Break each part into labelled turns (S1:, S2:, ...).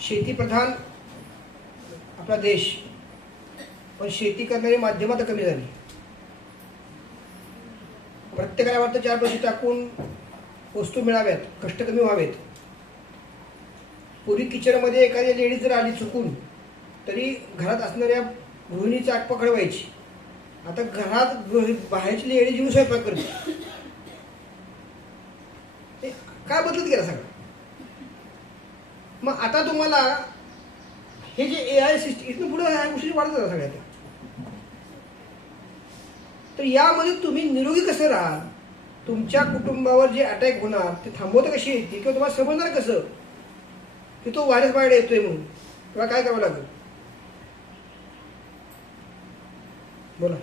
S1: शेतीप्रधान आपला देश. पण शेती करणारी माध्यमं आता कमी झाली. प्रत्येकाला वाटतं चार पैसे टाकून वस्तू मिळाव्यात कष्ट कमी व्हावेत. पूर्वी किचनमध्ये एखादी लेडीज जर आली चुकून तरी घरात असणाऱ्या गृहिणीचा आग पकडवायची. आता घरात गृहि- बाहेरची लेडीज येऊन स्वयंपाक करते हे काय बदलत गेला सगळं? मग आता तुम्हाला हे जे ए आय सिस्टम इथून पुढे ह्या गोष्टी वाढत जातात सगळ्या त्या. तर यामध्ये तुम्ही निरोगी कसं राहाल? तुमच्या कुटुंबावर जे अटॅक होणार ते थांबवता कशी येते किंवा तुम्हाला समजणार कसं? की तो व्हायरस बाहेर येतोय म्हणून. तुला काय करावं लागेल? बोला.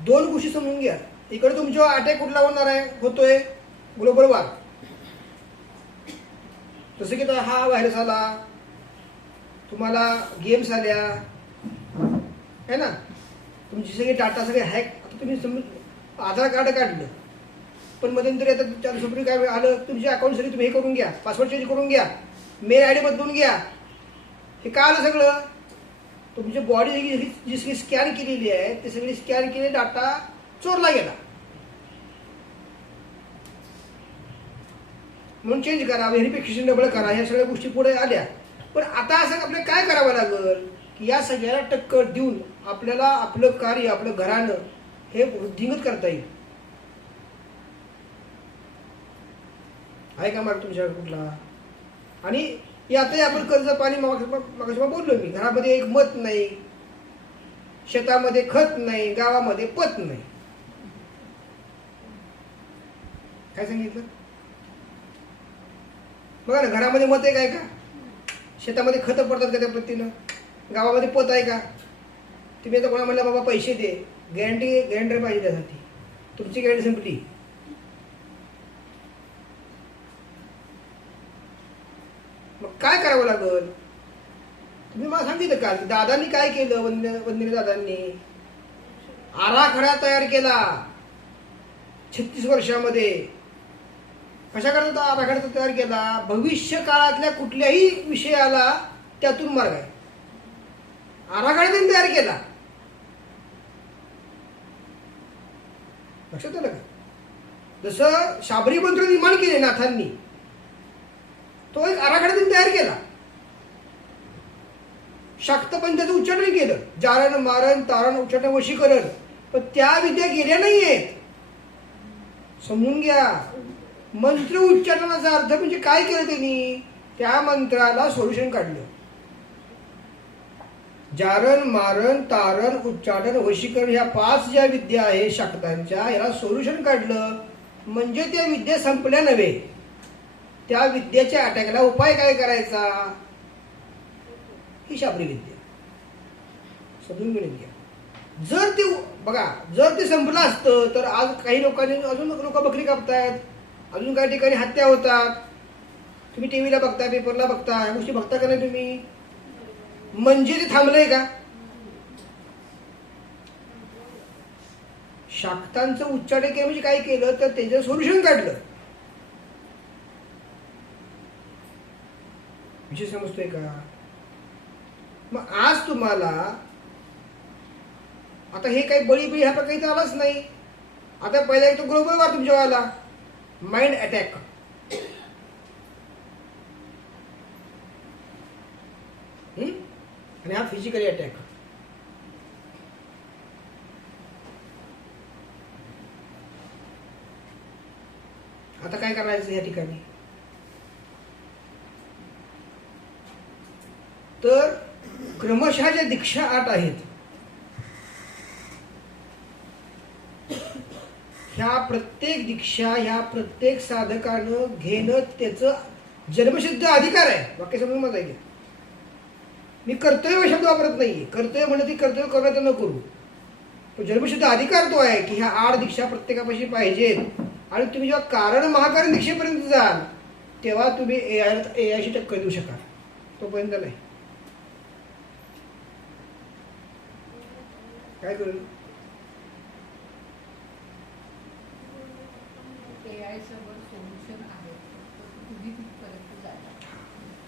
S1: दोन गोष्टी समजून घ्या. इकडे तुमच्यावर अटॅक कुठला होणार आहे? होतोय. ग्लोबल वार जसं की हा व्हायरस आला तुम्हाला गेम्स आल्या है ना? तुमची सगळी डाटा सगळे हॅक आता तुम्ही समज आधार कार्ड काढलं पण मध्यंतरी आता चार दिवसापूर्वी काय आलं तुमचे अकाउंट सगळी तुम्ही हे करून घ्या पासवर्ड चेंज करून घ्या मेल आय डी बदलून घ्या. हे काय आलं सगळं? तुमची बॉडी जी सगळी स्कॅन केलेली आहे ते सगळी स्कॅन केलेली डाटा चोरला गेला. म्हणून चेंज करा व्हेरिफिकेशन डबल करा ह्या सगळ्या गोष्टी पुढे आल्या. पण आता असं आपल्याला काय करावं लागेल? की या सगळ्याला टक्कर देऊन आपल्याला आपलं कार्य आपलं घरानं हे वृद्धिंगत करता येईल. आहे का मार्ग तुमच्याकडे कुठला? आणि यातही आपण कर्ज पाणी मागाशी बोललो मी. घरामध्ये एक मत नाही. शेतामध्ये खत नाही. गावामध्ये पत नाही. काय सांगितलं? बघा ना घरामध्ये मत आहे काय का? शेतामध्ये खत पडतात का त्या पद्धतीनं? गावामध्ये पत आहे का? तुम्ही आता कोणा म्हणलं बाबा पैसे दे. गॅरंटी गॅरंटी पाहिजे त्यासाठी. तुमची गॅरंटी संपली. मग काय करावं लागल? तुम्ही मला सांगितलं का दादांनी काय केलं वंदे वंदिनी दादांनी? आराखडा तयार केला. छत्तीस वर्षामध्ये. कशाकरता आराखडा तयार केला? भविष्य काळातल्या कुठल्याही विषयाला त्यातून मार्ग आहे. आराखडा त्यांनी तयार केला. लक्षात आलं का? जसं शाबरी मंत्र निर्माण केले नाथांनी तो एक आराखडा त्यांनी तयार केला. शाक्त पंथाचं उच्चाटन केलं. जारण मारण तारण उच्चाटन वशीकरण. पण त्या विद्या गेल्या नाहीयेत. समजून घ्या. मंत्र उच्चारणाचा अर्थ म्हणजे काय केलं त्यांनी? त्या मंत्राला सोल्युशन काढलं. जारण मारण तारण उच्चाटन वशीकरण ह्या पाच ज्या विद्या आहे शाक्तांच्या याला सोल्युशन काढलं. म्हणजे त्या विद्या संपल्या नव्हे. त्या विद्येच्या अटॅकला उपाय काय करायचा? ही शाबरी विद्या. समजून घेऊन घ्या जर ते बघा जर ते संपलं असतं तर आज काही लोकांनी अजून लोक बकरी कापतायत. अजून काही ठिकाणी हत्या होतात. तुम्ही टीव्हीला बघता पेपरला बघता ह्या गोष्टी बघता का नाही तुम्ही? म्हणजे ते थांबलंय का? शाक्तांचं उच्चाटन केलं म्हणजे काय केलं तर त्याचं सोल्युशन काढलं. विषय समजतोय का? मग आज तुम्हाला आता हे काही बळी बिळी हा प्रकार इथं आलाच नाही. आता पहिला एक तो ग्लोबल वार तुमच्या आला माइंड अटॅक आणि हा फिजिकली अटॅक आता काय करायचं या ठिकाणी? तर क्रमशः ज्या दीक्षा आठ आहेत ह्या प्रत्येक दीक्षा ह्या प्रत्येक साधकानं घेणं त्याचं जन्मसिद्ध अधिकार आहे. वाक्य समजून माझा आहे मी कर्तव्य शब्द वापरत नाहीये. कर्तव्य म्हणत ती कर्तव्य करण्याचं न करू. पण जन्मसिद्ध अधिकार तो आहे की ह्या आठ दीक्षा प्रत्येकापाशी पाहिजेत. आणि तुम्ही जेव्हा कारण महाकारण दीक्षेपर्यंत जाल तेव्हा तुम्ही ए आय ए आयशी टक्कर देऊ शकाल. तोपर्यंत नाही. काय करू?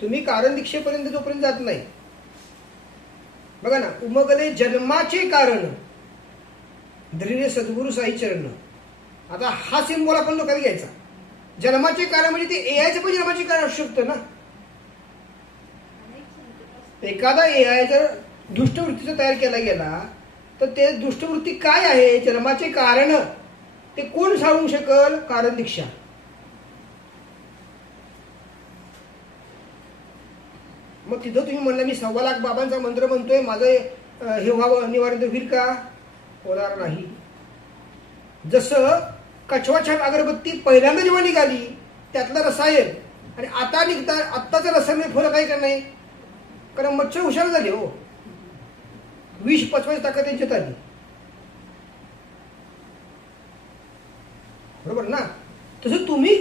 S1: तुम्ही कारण दीक्षेपर्यंत जोपर्यंत जात नाही. बघा ना उमगले जन्माचे कारण. धरीने सद्गुरु साई चरण. आता हा सिंबोल आपण लोकांनी घ्यायचा. जन्माचे कारण म्हणजे ते एआयचं पण जन्माचे कारण असू शकतं ना. एखादा एआय जर दुष्टवृत्तीचा तयार केला गेला तर ते दुष्टवृत्ती काय आहे? जन्माचे कारण. ते कोण सांगू शकल? कारण दीक्षा. मग तिथं तुम्ही म्हणलं मी सव्वा लाख बाबांचा मंत्र म्हणतोय माझं हे व्हावं अनिवार्य होईल का? होणार नाही. जसं कछवा अगरबत्ती पहिल्यांदा जेव्हा निघाली त्यातलं रसायन आणि आता निघता आत्ताचं रसायन फरक आहे का नाही. कारण मच्छर हुशार झाले हो. विष पचवायची ताकद त्यांच्यात आली. बरोबर ना? तसं तुम्ही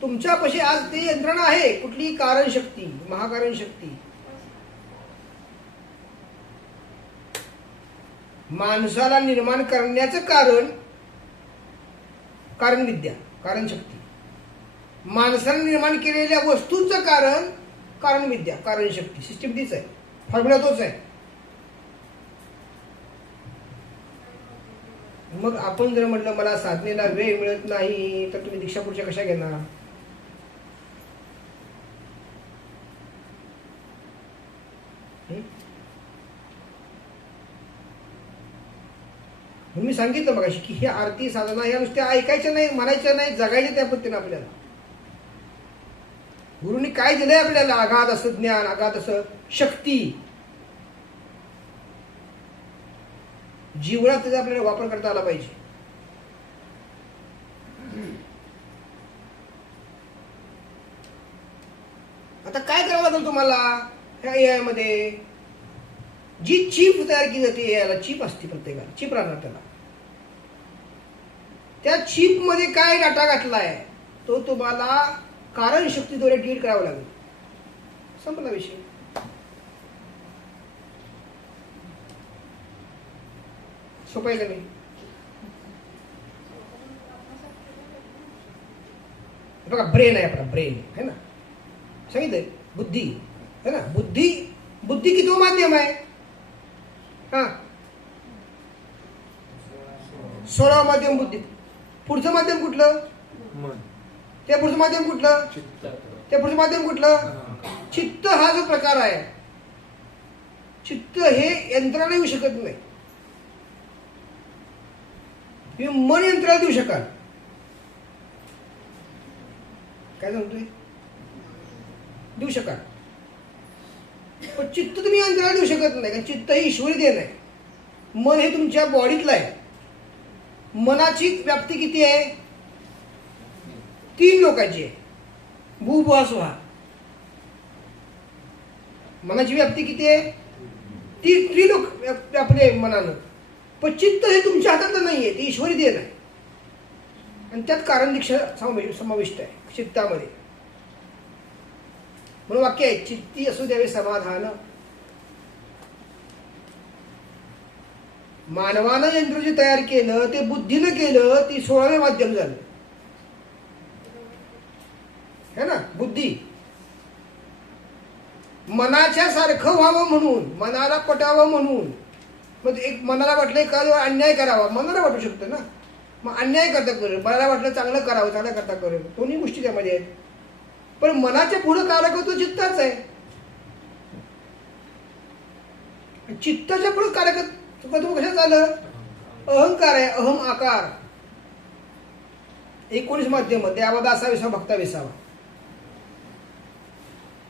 S1: तुमच्यापाशी आज ते यंत्रणा आहे कुठली कारण शक्ती महाकारण शक्ती. माणसाला निर्माण करण्याचं कारण कारण विद्या कारण शक्ती माणसाने निर्माण केलेल्या वस्तूंचं कारण कारण विद्या कारण शक्ती सिस्टीम तीच आहे. फॉर्म्युला तोच आहे. मग आपण जर म्हटलं मला साधनेला वेळ मिळत नाही तर तुम्ही दीक्षा पुढच्या कशा घेणार? मी सांगितलं बघा की ही आरती साधना या नुसत्या ऐकायच्या नाही म्हणायच्या नाही जगायच्या त्या पद्धतीने आपल्याला. गुरुनी काय दिलंय आपल्याला? अगाध असं ज्ञान अगाध असं शक्ती. जीवनात त्याचा आपल्याला वापर करता आला पाहिजे. आता काय करावं लागेल तुम्हाला? ह्या ए आयमध्ये? जी चीप तयार केली जाते याला चीप असते प्रत्येकाला चीप राहणार त्याला. त्या चीपमध्ये काय डाटा घातलाय? तो तुम्हाला कारण शक्तीद्वारे ट्रीट करावा लागेल. संपला विषय. सोपं आहे का नाही बघा ब्रेन आहे आपला ब्रेन है ना? सांगितलंय बुद्धी है ना? बुद्धी बुद्धी किती माध्यम आहे? हा. सोळा माध्यम बुद्धी. पुढचं माध्यम कुठलं?
S2: मन.
S1: ते पुढचं माध्यम कुठलं?
S2: चित्त.
S1: ते पुढचं माध्यम कुठलं? चित्त हा जो प्रकार आहे चित्त हे यंत्राला येऊ शकत नाही. तुम्ही मन यंत्राला देऊ शकाल. काय सांगतोय देऊ शकाल. पण चित्त तुम्ही यंत्राला देऊ शकत नाही कारण चित्त हे ईश्वरी देण आहे. मन हे तुमच्या बॉडीतलं आहे. मनाची व्याप्ती किती आहे? तीन लोकांची आहे. भू भुआ सुहा मनाची व्याप्ती किती आहे? ती त्रिलोक व्याप- व्यापली आहे मनानं. पण चित्त हे तुमच्या हातातलं नाहीये ते ईश्वरी देण आहे. आणि त्यात कारण दीक्षा समावेश- समाविष्ट आहे चित्तामध्ये. म्हणून वाक्य आहे चित्ती असू द्यावे समाधान. मानवानं यंत्र जे तयार केलं ते बुद्धीनं केलं ती सोळावे माध्यम झालं. है ना? बुद्धी. मनाच्या सारखं व्हावं म्हणून मनाला पटावं म्हणून मग एक मनाला वाटलं एखाद्या अन्याय करावा. मनाला वाटू शकतं ना. मग अन्याय करता करेल. मनाला वाटलं चांगलं करावं चांगलं करता करेल. दोन्ही गोष्टी त्यामध्ये आहेत. पण मनाच्या पुढं कारकत्व चित्ताच आहे. चित्ताच्या पुढे कारकत्व कसं झालं? अहंकार आहे. अहम आकार. एकोणीस माध्यम द्यावा दासाविसा भक्ता विसावा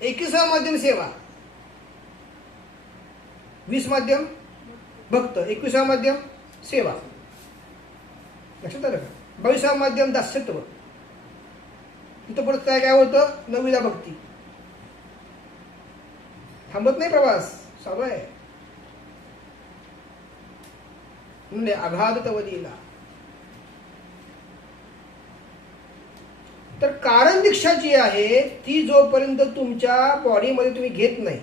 S1: एकविसावा माध्यम सेवा. वीस माध्यम भक्त एकविसावा माध्यम सेवा. लक्षात आलं का? बावीसावा माध्यम दास्यत्व. तिथं परत काय काय होतं नववीला भक्ती. थांबत नाही प्रवास चालू आहे. म्हणजे अगाध तवदीला तर कारण दीक्षा जी आहे ती जोपर्यंत तुमच्या बॉडीमध्ये तुम्ही घेत नाही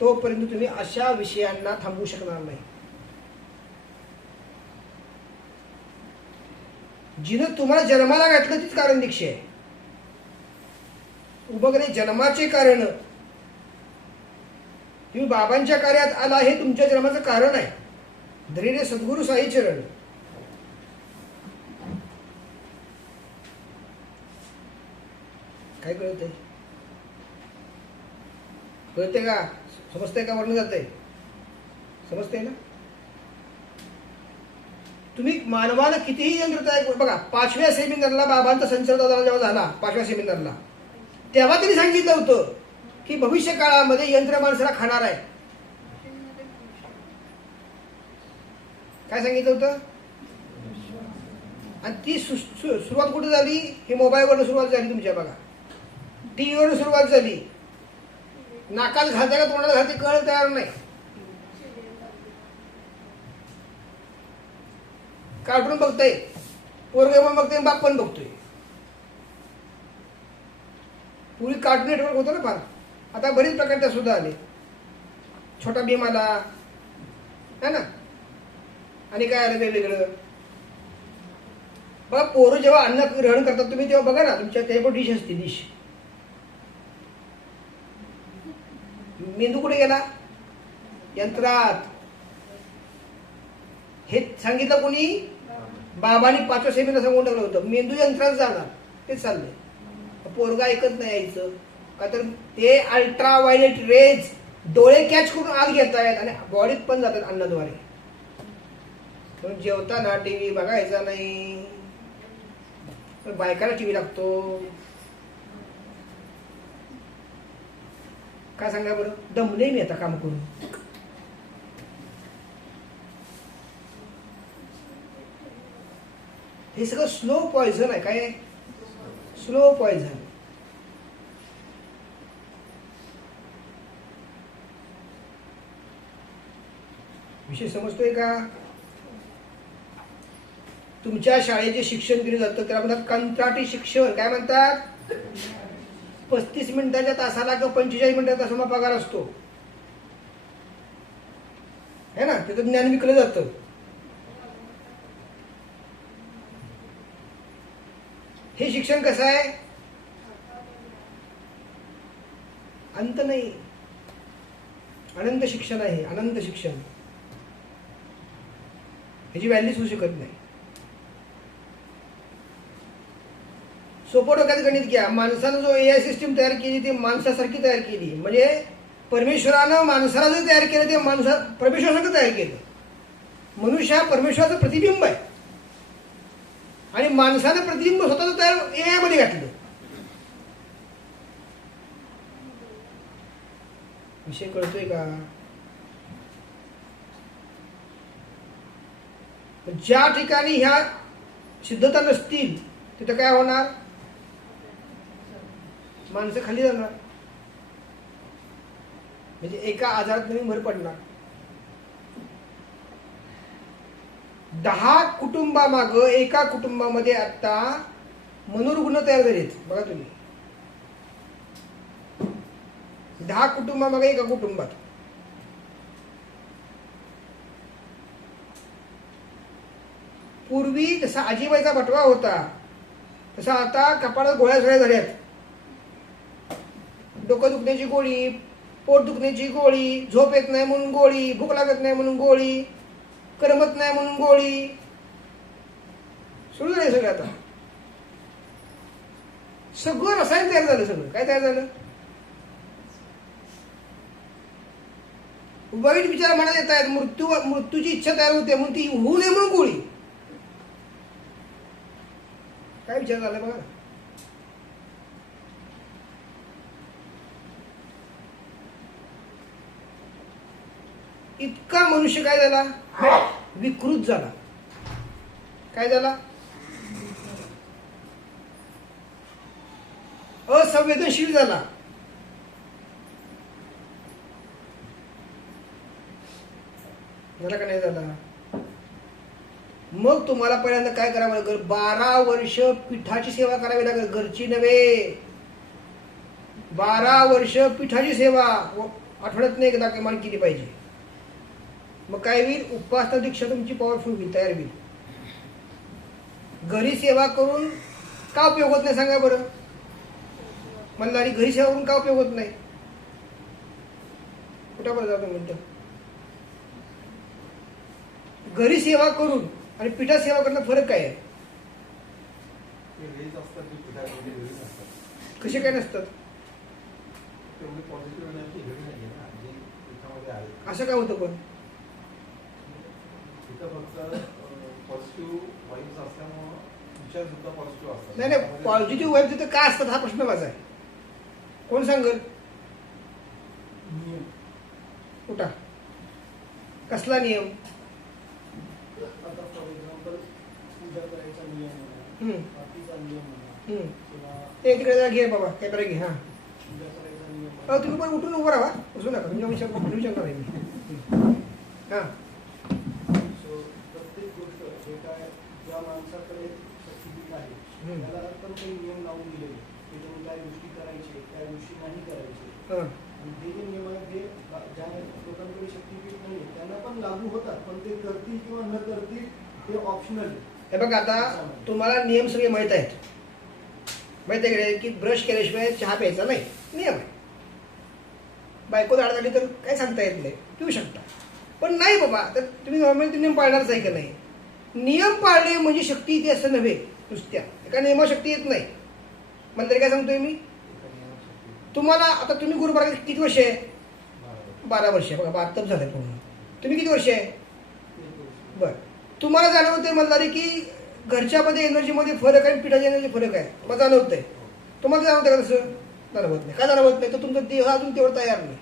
S1: तोपर्यंत तुम्ही अशा विषयांना थांबवू शकणार नाही. जिनं तुम्हाला जन्माला घातलं तीच कारण दीक्षा आहे. उभं जन्माचे कारण. तुम्ही बाबांच्या कार्यात आला हे तुमच्या जन्माचं कारण आहे. धैर्य सद्गुरु साई चरण काय कळतंय? कळते का? समजतंय का वर्ण जातंय? समजतंय ना? तुम्ही मानवाला कितीही यंत्रता आहे बघा पाचव्या सेमिनारला बाबांचा संचार दादा जेव्हा झाला पाचव्या सेमिनारला तेव्हा त्यांनी सांगितलं होतं की भविष्य काळामध्ये यंत्र माणसाला खाणार आहे. काय सांगितलं होतं? आणि ती सु- सु- सुरुवात कुठे झाली? हे मोबाईलवरून सुरुवात झाली तुमच्या बघा. टीव्हीवरून सुरुवात झाली. नाकात घालते का तोंडात घालते कळ तयार नाही. कार्टून बघताय पोरगे पण बघतोय बाप पण बघतोय. पूर्वी कार्टून नेटवर्क होतं ना फार. आता बरेच प्रकारच्या सुद्धा आले. छोटा भीम आला है ना? आणि काय आलं वेगवेगळं बघा पोरं जेव्हा अन्न ग्रहण करतात तुम्ही तेव्हा बघा ना तुमच्या ते पण डिश असते डिश मेंदू कुठे गेला? यंत्रात. हे सांगितलं कोणी? बाबांनी पाचव्या सेमीला सांगून टाकलं होतं. मेंदू यंत्रात जाणार तेच चाललंय. पोरगा ऐकत नाही यायचं. का तर ते अल्ट्रा व्हायलेट रेज डोळे कॅच करून आत घेतायत आणि बॉडीत पण जातात अन्नाद्वारे. म्हणून जेवताना टीव्ही बघायचा नाही. पण बायकाला टीव्ही लागतो. काय सांगा बरं? दमले मी आता काम करून. हे सगळं स्लो पॉइझन आहे काय? स्लो पॉइझन विषय समजतोय का? तुमच्या शाळेचे शिक्षण दिलं जातं त्याला म्हणतात कंत्राटी शिक्षण. काय म्हणतात? पस्तीस मिनिटाच्या तासाला किंवा पंचेचाळीस मिनिटाचा तासाला पगार असतो. है ना? त्याचं ज्ञान विकलं जातं. हे शिक्षण कसं आहे? अंत नाही. अनंत शिक्षण आहे. अनंत शिक्षण. ह्याची व्हॅल्यूच होऊ शकत नाही. सोपं डोक्यात गणित घ्या. माणसानं जो ए आय सिस्टीम तयार केली ती माणसासारखी तयार केली. म्हणजे परमेश्वरानं माणसाला जे तयार केलं ते माणसा परमेश्वरासारखं तयार केलं. मनुष्य हा परमेश्वराचं प्रतिबिंब आहे. आणि माणसानं प्रतिबिंब स्वतःच तयार ए आयमध्ये घातलं. विषय कळतोय का? ज्या ठिकाणी ह्या सिद्धता नसतील तिथं काय होणार? माणसं खाली जाणार. म्हणजे एका आजारात नवीन भर पडणार. दहा कुटुंबामाग एका कुटुंबामध्ये आता मनोरुग्ण तयार झालेत बघा तुम्ही. दहा कुटुंबामागे एका कुटुंबात. पूर्वी जसा आजीबाईचा बटवा होता तसा आता कपाळात गोळ्या झाल्या झाल्यात. डोकं दुखण्याची गोळी पोट दुखण्याची गोळी झोप येत नाही म्हणून गोळी भूक लागत नाही म्हणून गोळी करमत नाही म्हणून गोळी. सुरू झाले सगळं आता. सगळं रसायन तयार झालं सगळं. काय तयार झालं? वाईट विचार म्हणा येत आहेत. मृत्यू मृत्यूची इच्छा तयार होते म्हणून ती होऊ नये म्हणून गोळी. काय विचार झाला बघा. इतका मनुष्य काय झाला? विकृत झाला. काय झाला? असंवेदनशील झाला. झाला का नाही झाला? मग तुम्हाला पहिल्यांदा काय करावं लागेल? बारा वर्ष पिठाची सेवा करावी लागेल घरची नव्हे. बारा वर्ष पिठाची सेवा. आठवड्यात नाही एकदा किमान केली पाहिजे. मग काय होईल? उपासना दीक्षा तुमची पॉवरफुल होईल तयार होईल. घरी सेवा करून का उपयोग होत नाही सांगा बरं? मल्हारी घरी सेवा करून का उपयोग होत नाही? कुठं जातो म्हणतो? घरी सेवा करून आणि पिठात सेवा करणं फरक काय आहे? कसे काय नसतात? असं काय होतं पण?
S2: फक्त पॉझिटिव्ह वाईब्स असल्यामुळं विचार सुद्धा पॉझिटिव्ह असतात.
S1: नाही नाही पॉझिटिव्ह वाईब तिथं का असतात हा प्रश्न माझा आहे. कोण सांगल? कुठं? कसला नियम?
S3: आता फॉर एक्झाम्पल पूजा करायचा नियम म्हणा
S1: हम्म,
S3: बाकीचा नियम म्हणा
S1: हम्म.
S3: किंवा
S1: ते तिकडे जरा घे बाबा कॅमेरा घे हा.
S3: पूजा करायचा नियम
S1: अहो
S3: म्हणा.
S1: तुम्ही पण उठून उभं राहा. उचलू नका तुमच्या विचार कुठे विचारणार आहे मी हा
S3: So, प्रत्येक गोष्ट जे काय ज्या माणसाकडे आहे. त्याला काही नियम लावून दिलेले की तुम्ही काय गोष्टी करायचे काय गोष्टी नाही करायचे. आणि ते जे नियम आहेत ते ज्या लोकांकडे शक्तीपीठ नाही त्यांना पण लागू होतात पण ते करतील किंवा न करतील ते ऑप्शनल
S1: हे बघा आता तुम्हाला नियम सगळे माहीत आहेत. माहीत आहे की ब्रश केल्याशिवाय चहा प्यायचा नाही. नियम आहे. बायको दाड झाली तर काय सांगता येत नाही? पिऊ शकता. पण नाही बाबा तर तुम्ही नॉर्मली नियम पाळणारच आहे का नाही? नियम पाळणे म्हणजे शक्ती येते असं नव्हे नुसत्या. एका नियमा शक्ती येत नाही. मला तरी काय सांगतोय मी? तुम्हाला आता तुम्ही गुरुबारा किती वर्ष आहे. बारा वर्ष. आहे. बघा बारातच झालं पूर्ण. तुम्ही किती वर्ष आहे. बर. तुम्हाला जाणवते म्हणणारे की घरच्यामध्ये एनर्जीमध्ये फरक आहे आणि पिठाच्या एनर्जी फरक आहे? मग जाणवतंय? तुम्हाला जाणवतं का तसं? जाणवत नाही. का जाणवत नाही? तर तुमचा देह अजून तेवढं तयार नाही.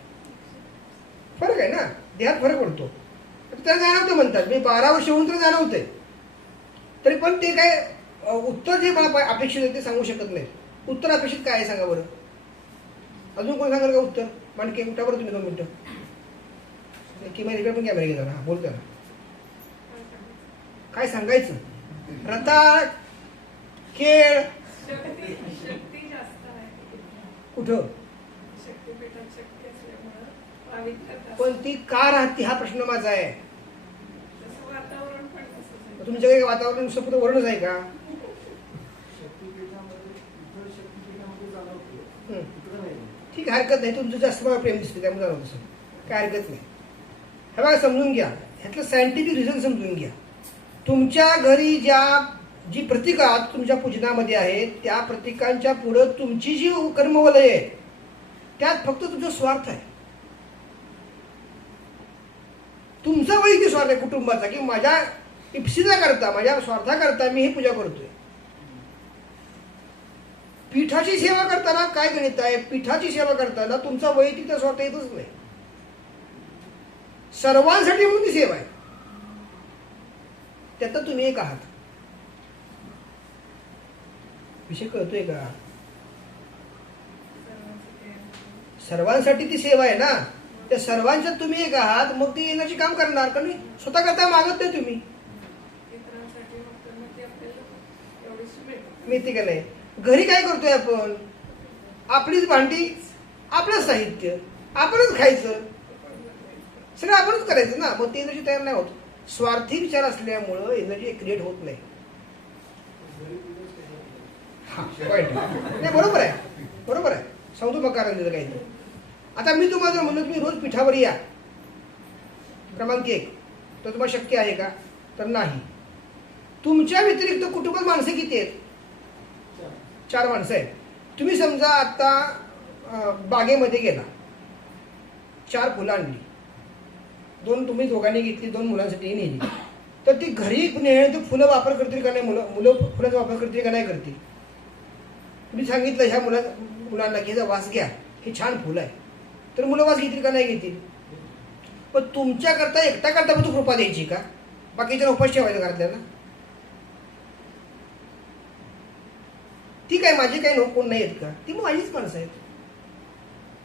S1: फरक आहे ना? देहात फरक पडतो. त्याला जाणवतं म्हणतात. मी बारा वर्ष होऊन तर जाणवतंय. तरी पण ते काय उत्तर जे मला अपेक्षित आहे ते सांगू शकत नाही उत्तर अपेक्षित काय आहे सांगा बरं? अजून कोण सांगाल का उत्तर? माणके उठा बरं तुम्ही दोन मिनटं. किंवा इकडे पण कॅमेरा घेता ना बोलता ना काय सांगायचं? रताळ खेळ. कुठं? पण ती का राहते हा प्रश्न माझा आहे
S4: तसं वातावरण पण तसंच आहे.
S1: तुमच्या काही वातावरण नुसतं वरणच आहे का? ठीक आहे हरकत नाही. तुमचं जास्त मला प्रेम दिसते त्यामुळे जाणवत असं काय हरकत नाही. हे बघा समजून घ्या. ह्यातलं सायंटिफिक रिझन समजून घ्या. तुमच्या घरी ज्या जी प्रतिका तुमच्या पूजनामध्ये आहेत त्या प्रतिकांच्या पुढं तुमची जी कर्मवलय आहे त्यात फक्त तुमचा स्वार्थ आहे. तुमचा वैयक्तिक स्वार्थ आहे कुटुंबाचा की माझ्या इप्सिता करता माझ्या स्वार्थाकरता मी ही पूजा करतोय. पीठाची सेवा करताना काय गणित आहे? पीठाची सेवा करताना तुमचा वैयक्तिक स्वार्थ येतच नाही. सर्वांसाठी म्हणून ती सेवा आहे. त्यात तुम्ही एक आहात. विषय कळतोय का? सर्वांसाठी ती सेवा आहे ना? त्या सर्वांच्या तुम्ही एक आहात मग ती येण्याची काम करणार कारण स्वतः करता मागत नाही तुम्ही
S4: इतरांसाठी मग तर मग ती आपल्याला एवढीशी मिळते
S1: का नाही घरी काय करतोय आपण? आपलीच भांडी आपलंच साहित्य आपणच खायचं. सगळं आपणच करायचं ना. मग ती एनर्जी तयार नाही होत. स्वार्थी विचार असल्यामुळं एनर्जी क्रिएट होत नाही. नाही बरोबर आहे. बरोबर आहे. सांगतो मग कारण दिलं काही आता मी तुम्हाला जर म्हणलं तुम्ही रोज पिठावर या. क्रमांक एक. तर तुम्हाला शक्य आहे का? तर नाही. तुमच्या व्यतिरिक्त कुटुंबात माणसं किती आहेत? चार माणसं आहेत. तुम्ही समजा आता बागेमध्ये गेला. चार फुलं आणली. दोन तुम्ही दोघांनी घेतली दोन मुलांसाठी नेली. तर ती घरी नेणं तर फुलं वापर करतील का नाही मुलं मुलं फुलांचा वापर करतील का नाही करतील? तुम्ही सांगितलं ह्या मुला मुलांना की ह्याचा वास घ्या. हे छान फुलं आहे. तर मुलं वास घेतील का नाही घेतील? पण तुमच्याकरता एकटा करता पण तू कृपा द्यायची का? बाकीच्या उपास ठेवायचं घरातल्याला ती काय माझी काही नको कोण नाही आहेत का? ती माझीच माणसं आहेत.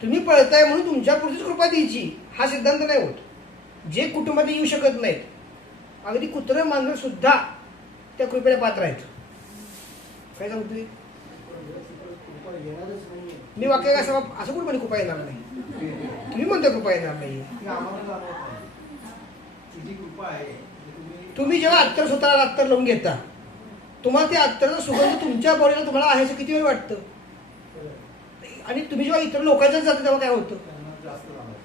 S1: तुम्ही पळताय म्हणून तुमच्या पुढचीच कृपा द्यायची. हा सिद्धांत नाही होत. जे कुटुंबात येऊ शकत नाहीत अगदी कुत्रं मांजर सुद्धा त्या कृपेला पात्र आहेत. काय
S3: सांगतो
S1: मी वाक्य काय असं असं कुठं म्हणे कृपा येणार नाही? तुम्ही म्हणता कृपा येणार नाही.
S2: तुम्ही
S1: तुम्ही जेव्हा अत्तर स्वतःला अत्तर लावून घेता तुम्हाला ते अत्तरचा सुगंध तुमच्या बॉडीला तुम्हाला आहे असं किती वेळ वाटतं? आणि तुम्ही जेव्हा इतर लोकांच्याच जाता तेव्हा काय होतं?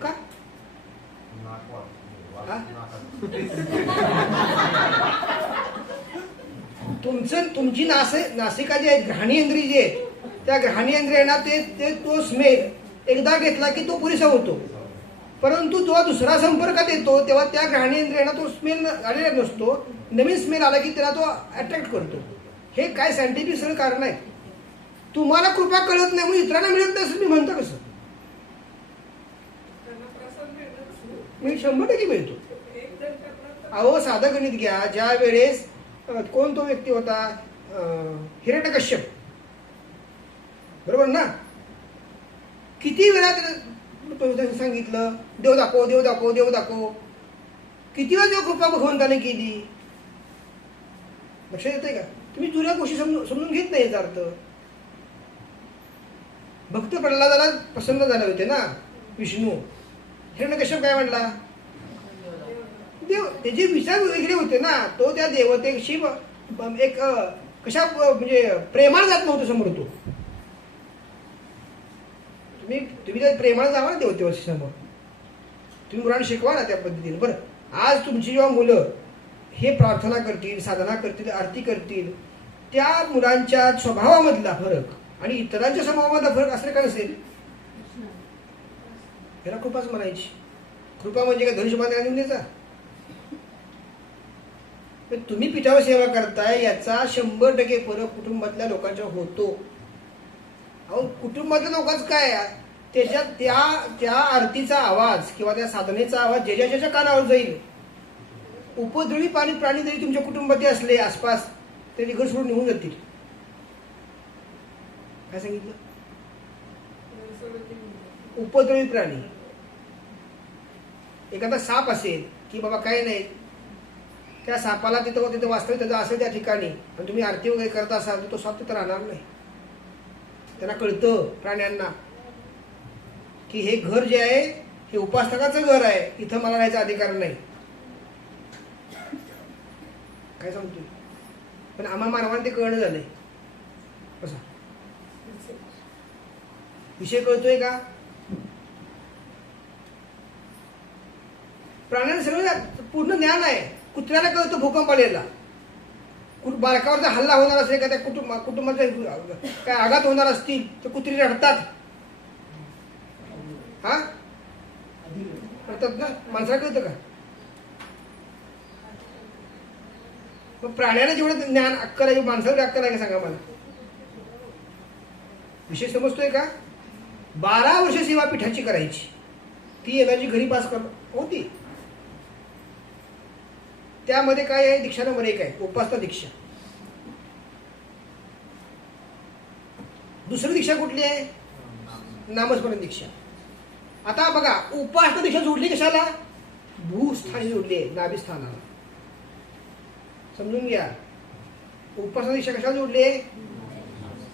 S1: का? तुमचं तुमची नासे नासिका जी आहेत घ्राणेंद्रिय जी आहेत त्या घ्राणेंद्रियांना ते ते तो स्मेल एकदा घेतला की तो पुरेसा होतो. परंतु जेव्हा दुसरा संपर्कात येतो तेव्हा त्या घ्राणेंद्रियांना तो स्मेल आलेला नसतो. नवीन स्मेल आला की त्याला तो अट्रॅक्ट करतो. हे काय सायंटिफिक सगळं कारण आहे? तुम्हाला कृपा कळत नाही म्हणून इतरांना मिळत नाही असं मी म्हणतो कसं? मी शंभर टक्के मिळतो. अहो साधं गणित घ्या. ज्या वेळेस कोण तो व्यक्ती होता हिरण्यकश्यप. बरोबर ना? किती वेळा त्यानं त्यानं सांगितलं देव दाखव देव दाखव देव दाखव. किती वेळा देव कृपा भगवंताने केली? लक्षात येतंय का? तुम्ही जुन्या गोष्टी समजून समजून घेत नाही याचा अर्थ. भक्त प्रल्हादाला प्रसन्न झाले होते ना विष्णू. हिरण्यकश्यप काय म्हणला देव त्याचे विचार वेगळे होते ना तो त्या देवतेशी एक कशा म्हणजे प्रेमाने जात नव्हतं समोर तो. तुम्ही तुम्ही त्या प्रेमाने जावा ना देवतेवरशी समोर. तुम्ही मुलांना शिकवा ना त्या पद्धतीने. बरं आज तुमची जेव्हा मुलं हे प्रार्थना करतील साधना करतील आरती करतील त्या मुलांच्या स्वभावामधला फरक आणि इतरांच्या स्वभावामधला फरक असणे काय नसेल याला कृपाच म्हणायची. कृपा म्हणजे काय? धनुष्य बांधण्याचा निंदेचा तुम्ही पिठावर सेवा करताय याचा शंभर टक्के फरक कुटुंबातल्या लोकांच्या होतो. अहो कुटुंबातल्या लोकांच काय त्याच्या त्याच्यात त्या त्या आरतीचा आवाज किंवा त्या साधनेचा आवाज ज्याच्या ज्याच्या कानावर जाईल उपद्रवी पाणी प्राणी जरी तुमच्या कुटुंबात असले आसपास तरी घर सोडून निघून जातील. काय सांगितलं? उपद्रवी प्राणी. एखादा साप असेल की बाबा काही नाही त्या सापाला तिथं तिथं वास्तव्य त्याचं असेल त्या ठिकाणी आणि तुम्ही आरती वगैरे करत असाल तर तो साप तिथं राहणार नाही. त्यांना कळतं प्राण्यांना की हे घर जे आहे हे उपासकाचं घर आहे इथं मला राहायचा अधिकार नाही. काय सांगतोय पण आम्हा मानवाने ते कळणं झालंय. कसा विषय कळतोय का? प्राण्यांना सगळं पूर्ण ज्ञान आहे. कुत्र्याला कळतो भूकंप आलेला. बालकावरचा हल्ला होणार असेल का त्या कुटुंब कुटुंबाचे काय आघात होणार असतील तर कुत्री रडतात. हा? रडतात ना? माणसाला कळतं का? मग प्राण्याला जेवढं ज्ञान अक्कल आहे माणसाला अक्कल आहे का सांगा मला? विषय समजतोय का? बारा वर्ष सेवा पिठाची करायची. ती एनर्जी घरी पास कर होती. त्यामध्ये काय आहे? दीक्षा नंबर एक आहे. उपासना दीक्षा. दुसरी दीक्षा कुठली आहे? नामस्मरण दीक्षा. आता बघा उपासना दीक्षा जोडली कशाला? भूस्थानी जोडली आहे नाभिस्थानाला. समजून घ्या. उपासनाची दीक्षा कशाला जोडले? आहे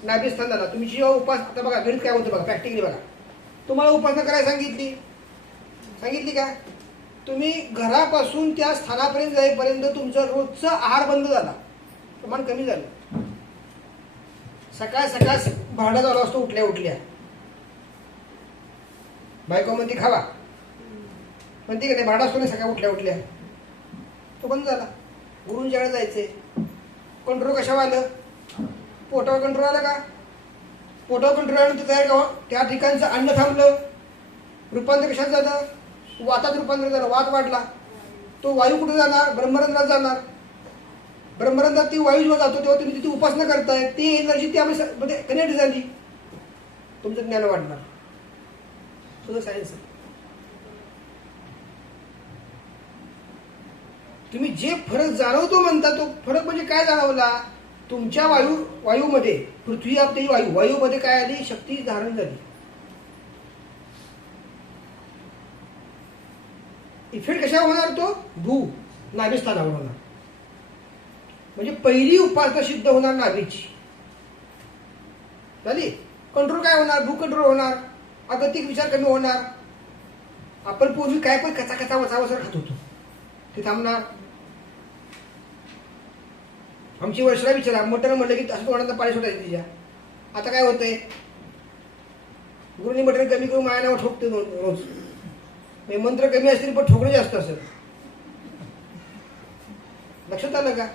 S1: नाभिस्थानाला तुम्ही जेव्हा उपास आता बघा गणित काय होतं बघा प्रॅक्टिकली बघा. तुम्हाला उपासना करायला सांगितली. सांगितली का? तुम्ही घरापासून त्या स्थानापर्यंत जाईपर्यंत तुमचा रोजचा आहार बंद झाला. प्रमाण कमी झालं. सकाळ सकाळ भाडा झाला असतो उठल्या उठल्या. बायको म्हणते खावा. म्हणते का नाही भाडा असतो नाही सकाळ उठल्या उठल्या. तो बंद झाला. गुरुंच्याकडे जायचे कंट्रोल कशावर आलं? पोटावर कंट्रोल आलं का? पोटावर कंट्रोल आलं तर तयार का हो? त्या ठिकाणचं अन्न थांबलं. रूपांतर कशात झालं? वातात रूपांतर झालं. वात वाढला. तो वायू कुठे जाणार? ब्रह्मरंध्रात जाणार. ब्रह्मरंध्रात ती वायू जेव्हा जातो तेव्हा तुम्ही तिथे उपासना करताय. ती एनर्जी त्यामध्ये कनेक्ट झाली. तुमचं ज्ञान वाढणार. तुझं सायन्स आहे. तुम्ही जे फरक जाणवतो म्हणता तो फरक म्हणजे काय जाणवला? तुमच्या वायू वायूमध्ये पृथ्वी आपली वायू वायूमध्ये काय आली? शक्ती धारण झाली. इफेक्ट कशावर होणार तो? भू नाभिस्थानावर होणार. म्हणजे पहिली उपासना सिद्ध होणार नाभीची. झाली? कंट्रोल काय होणार? भू कंट्रोल होणार. अगतिक विचार कमी होणार. आपण पूर्वी काय पण कचा कचा वचा वचर खात होतो. ते थांबणार. आमची वर्षाला विचारा मटर म्हटलं की असं तोंडात पाणी सुटायचं तिच्या आता काय होतंय? गुरुनी मटण कमी करून माया नावावर ठोकते रोज. म्हणजे मंत्र कमी असतील पण ठोकणे जास्त असत लक्षात आलं का?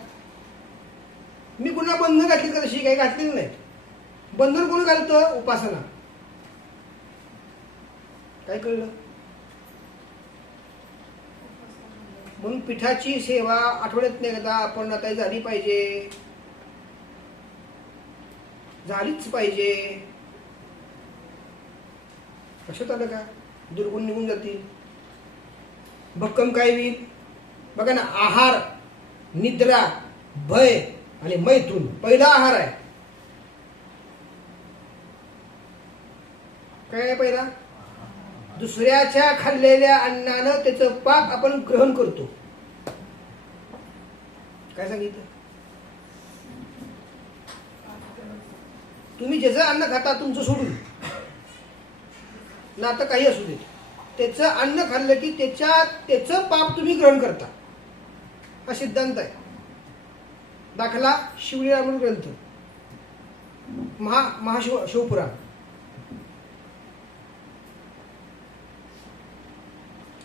S1: मी पुन्हा बंधन घातली का तशी? काही घातलेली नाही. बंधन कोण घालतं? उपासना. काय कळलं? म्हणून पिठाची सेवा आठवड्यात एकदा आपण आता झाली पाहिजे. झालीच पाहिजे. लक्षात आलं का? दुर्गुण निघून जातील. भक्कम काय होईल? बघा ना आहार निद्रा भय आणि मैथून पहिला आहार आहे. काय पहिला? दुसऱ्याच्या खाल्लेल्या अन्नानं त्याचं पाप आपण ग्रहण करतो. काय सांगितलं? तुम्ही ज्याचं अन्न खाता तुमचं सोडून ना आता काही असू दे त्याचं अन्न खाल्लं की त्याच्या त्याचं पाप तुम्ही ग्रहण करता. हा सिद्धांत आहे. दाखला शिवलीरामन ग्रंथ. महा महाशिव शिवपुराण.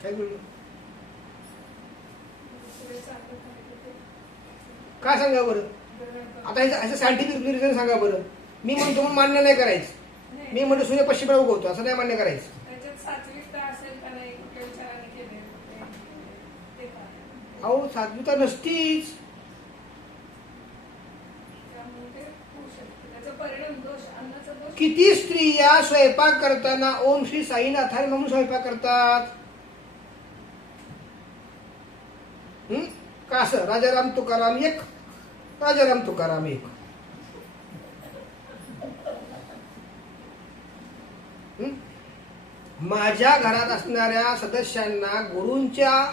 S1: काय बोललो? सांगा बरं. आता ह्याचं ह्याचं सायंटिफिक रिझन सांगा बरं. मी म्हणतो म्हणून मान्य नाही करायचं. मी म्हणतो सूर्य पश्चिमेला उगवतो असं नाही मान्य करायचं. अहो सात्विकता नसतीच. किती स्त्रिया स्वयंपाक करताना ओम श्री साईनाथाय म्हणून स्वयंपाक करतात हं? का असं? राजाराम तुकाराम एक? राजाराम तुकाराम एक. माझ्या घरात असणाऱ्या सदस्यांना गुरूंच्या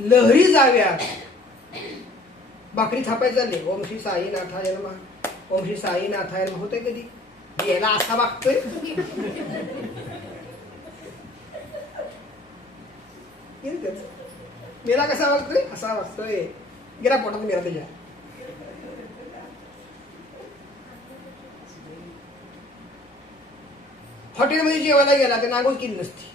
S1: लहरी जाव्यात भाकरी थापायचं चालले ओम श्री साईनाथाय नमः. ओम श्री साईनाथाय नमः. होतंय कधी? याला असा वागतोय. येईल मेला कसा वाटतोय? असा वाटतोय. गेला पोटात मेला त्याच्या हॉटेलमध्ये जेवायला गेला तर नागोज केली नसती.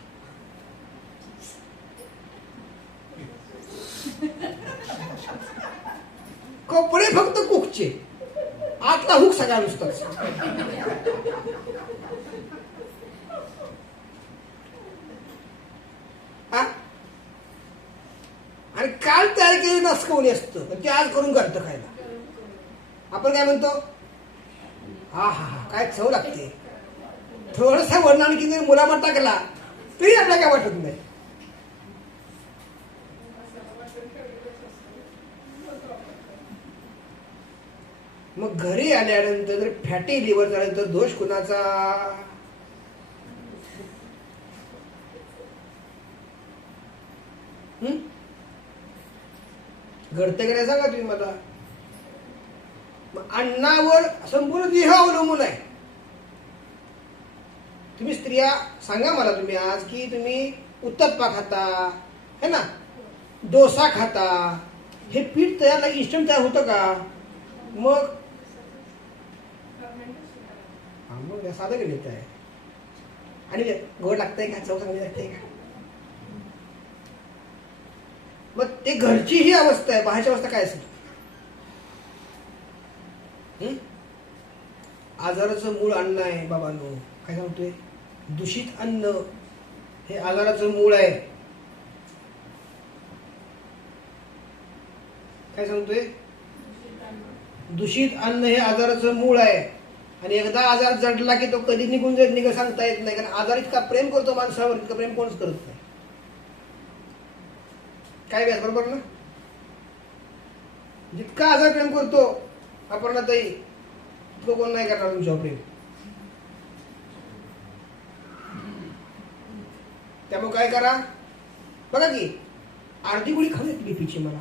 S1: कपडे फक्त कुकचे. आतला हुक सगळा नुसताच हा? आणि काल तयार केलेलं कोणी असतं. पण ते आज करून करतं खायला. आपण काय म्हणतो? हा हा हा. काय चव लागते. थोडसा वरणाने किती मुलामा टाकला तरी आपल्याला काय वाटत नाही. मग घरी आल्यानंतर जर फॅटी लिव्हर झाल्यानंतर दोष कुणाचा हं? घडते की नाही सांगा तुम्ही मला? अण्णावर अन्नावर संपूर्ण देह अवलंबून आहे. तुम्ही स्त्रिया सांगा मला तुम्ही आज की तुम्ही उत्तप्पा खाता है ना? डोसा खाता हे पीठ तयार इन्स्टंट तयार होतं का? मग? मग साधं गणित आहे. आणि गोड लागतंय का? चव चांगली लागते का? मग ते घरची ही अवस्था आहे बाहेरची अवस्था काय असेल? आजाराचं मूळ अन्न आहे बाबांनो. काय सांगतोय? दूषित अन्न हे आजाराचं मूळ आहे. काय सांगतोय? दूषित अन्न हे आजाराचं मूळ आहे. आणि एकदा आजार जडला की तो कधी निघून जाईल निघ सांगता येत नाही. कारण आजार इतका प्रेम करतो माणसावर इतकं प्रेम कोणच करत नाही. काय व्याज बरोबर ना जितका आजार प्रेम करतो आपण ताई तो कोण नाही करणार तुमच्यावर प्रेम. त्यामुळे काय करा? बघा की अर्धी गोळी खाली बीपीची मला.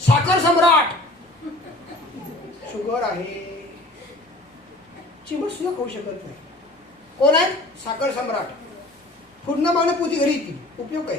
S1: साखर सम्राट! शुगर आहे. चिमट सुद्धा खाऊ शकत नाही. कोण आहे? साखर सम्राट. पूर्ण मागणं पोती घरी येतील. उपयोग काय